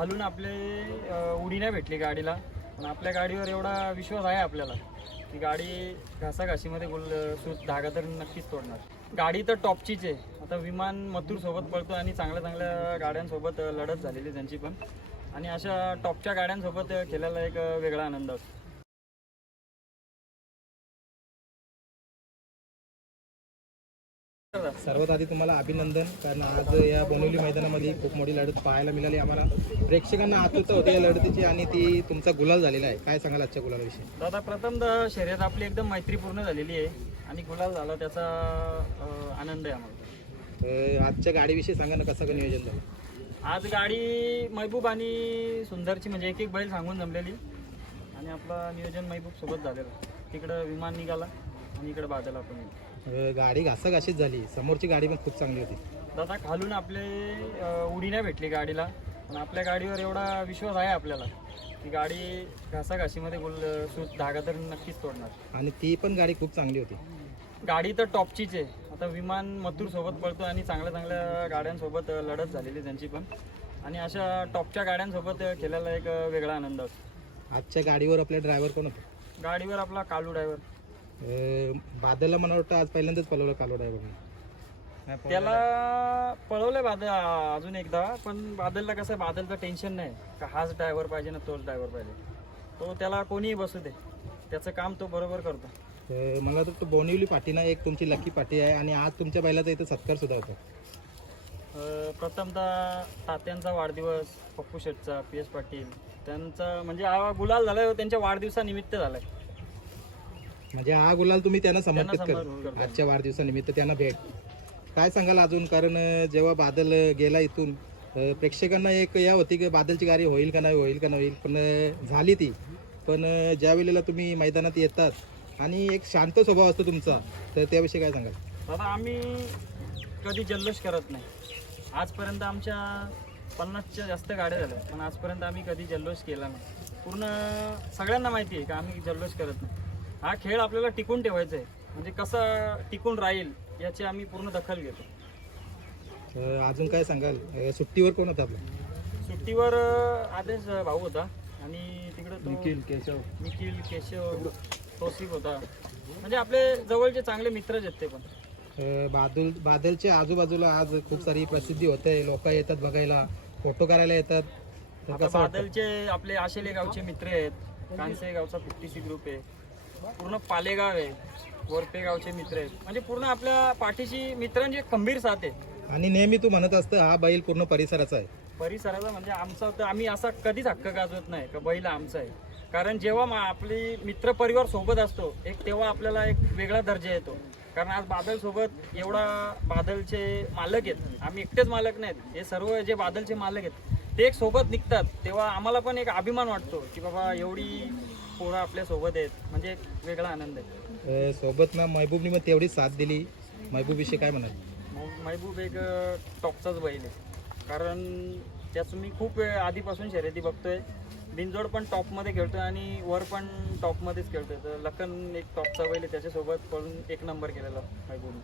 घालून आपले उडी नाही भेटली गाडीला. पण आपल्या गाडीवर एवढा विश्वास आहे आपल्याला की गाडी घासाघाशीमध्ये गुल सूत धागा तर नक्कीच तोडणार. गाडी तर टॉपचीच आहे. आता विमान मथुर सोबत पळतो आणि चांगल्या चांगल्या गाड्यांसोबत लढत झालेली त्यांची पण. आणि अशा टॉपच्या गाड्यांसोबत खेळायला एक वेगळा आनंद असतो. सर्वात आधी तुम्हाला अभिनंदन कारण आज या बोनिवली मैदानामध्ये खूप मोठी लढत पाहायला मिळाली. आम्हाला प्रेक्षकांना आतुरता होती या लढतीची आणि ती तुमचा गुलाल झालेला आहे. काय सांगाल आजच्या गुलालाविषयी? दादा प्रथमतः शर्यत आपली एकदम मैत्रीपूर्ण झालेली आहे आणि गुलाल झाला त्याचा आनंद आहे आम्हाला. आजच्या गाडीविषयी सांगा ना कसं नियोजन झालं? आज गाडी महबूब आणि सुंदरची म्हणजे एक एक बैल सांगून जमलेली. आणि आपला नियोजन महबूब सोबत झालेला. तिकडं विमान निघाला आणि इकडं बादल आपण गाडी घासाघाशीच झाली. समोरची गाडी पण खूप चांगली होती. दादा खालून आपले अ, उडी नाही भेटली गाडीला. पण आपल्या गाडीवर एवढा विश्वास आहे आपल्याला की गाडी घासाघाशीमध्ये गुल सूत धागा तर नक्कीच तोडणार. आणि ती पण गाडी खूप चांगली होती. गाडी तर टॉपचीच आहे. आता विमान मथुर सोबत पळतो आणि चांगल्या चांगल्या गाड्यांसोबत अ, लढत झालेली आहे त्यांची पण. आणि अशा टॉपच्या गाड्यांसोबत अ, खेळायला एक अ, वेगळा आनंद असतो. आजच्या गाडीवर आपले ड्रायव्हर कोण होते? गाडीवर आपला कालू ड्रायव्हर बादलला मला वाटतं आज पहिल्यांदाच पलवलं कालो ड्रायव्हर त्याला पळवलंय बादल अजून एकदा पण बादलला कसं आहे बादलचं टेन्शन नाही. का हाच ड्रायव्हर पाहिजे ना तोच ड्रायव्हर पाहिजे. तो त्याला कोणीही बसू दे. त्याचं काम तो बरोबर करतो. तर मला वाटतं बोनिवली पाटी ना एक तुमची लकी पाटी आहे आणि आज तुमच्या बैलाचा इथं सत्कार सुद्धा होता. अं, प्रथमतः तात्यांचा वाढदिवस पप्पू शेटचा पी एस पाटील त्यांचा म्हणजे हा गुलाल झालाय त्यांच्या वाढदिवसानिमित्त झालाय. म्हणजे हा गुलाल तुम्ही त्यांना समर्पित कर. आजच्या वाढदिवसानिमित्त त्यांना भेट. काय सांगाल अजून? कारण जेव्हा बादल गेला इथून प्रेक्षकांना एक या होती की बादलची गाडी होईल का नाही होईल का नाही होईल. पण झाली ती. पण ज्या वेळेला तुम्ही मैदानात येतात आणि एक शांत स्वभाव असतो तुमचा तर त्याविषयी काय सांगाल? दादा आम्ही कधी जल्लोष करत नाही. आजपर्यंत आमच्या पन्नासच्या जास्त गाड्या झाल्या पण आजपर्यंत आम्ही कधी जल्लोष केला नाही. पूर्ण सगळ्यांना माहिती आहे का आम्ही जल्लोष करत नाही. हा खेळ आपल्याला टिकून ठेवायचा आहे. म्हणजे कसा टिकून राहील याची आम्ही पूर्ण दखल घेतो. अं, अजून काय सांगाल? अं, सुट्टीवर कोण होतं आपलं? सुट्टीवर अं, आदेश भाऊ होता. आणि तिकडे तो केशव. निखिल केशव तौसिफ होता. म्हणजे आपले जवळचे चांगले मित्रच आहेत ते पण. अं, बादल बादलच्या आजूबाजूला आज खूप सारी प्रसिद्धी होते. लोक येतात बघायला फोटो करायला येतात. तर आता कसं वाटतं? बादलचे आपले आशेले गावचे मित्र आहेत. कांसे गावचा फिफ्टी सी ग्रुप आहे. पूर्ण पालेगाव आहे. वरपे गावचे मित्र आहेत. म्हणजे पूर्ण आपल्या पाठीशी मित्रांची खंबीर साथ आहे. आणि नेहमी तू म्हणत असतं हा बैल पूर्ण परिसराचा आहे. परिसराचा म्हणजे आमचा तर आम्ही असा कधीच हक्क गाजवत नाही का बैल आमचा आहे. कारण जेव्हा मा- आपली मित्र परिवार सोबत असतो एक तेव्हा आपल्याला एक वेगळा दर्जा येतो. कारण आज बादल सोबत एवढा बादलचे मालक आहेत. आम्ही एकटेच मालक नाहीत. हे सर्व जे बादलचे मालक आहेत ते एक सोबत निघतात. तेव्हा आम्हाला पण एक अभिमान वाटतो की बाबा एवढी पोरं आपल्यासोबत आहेत. म्हणजे एक वेगळा आनंद आहे. अं, सोबत ना महबूबनी मग तेवढी साथ दिली. महबूब विषयी काय म्हणाल? मग महबूब एक अ, टॉपचाच बैल आहे. कारण त्याचं मी खूप आधीपासून शर्यती बघतोय. बिनजोड पण टॉपमध्ये खेळतोय आणि वर पण टॉपमध्येच खेळतोय. तर लखन एक टॉपचा बैल आहे त्याच्यासोबत पळून एक नंबर केलेला महबूब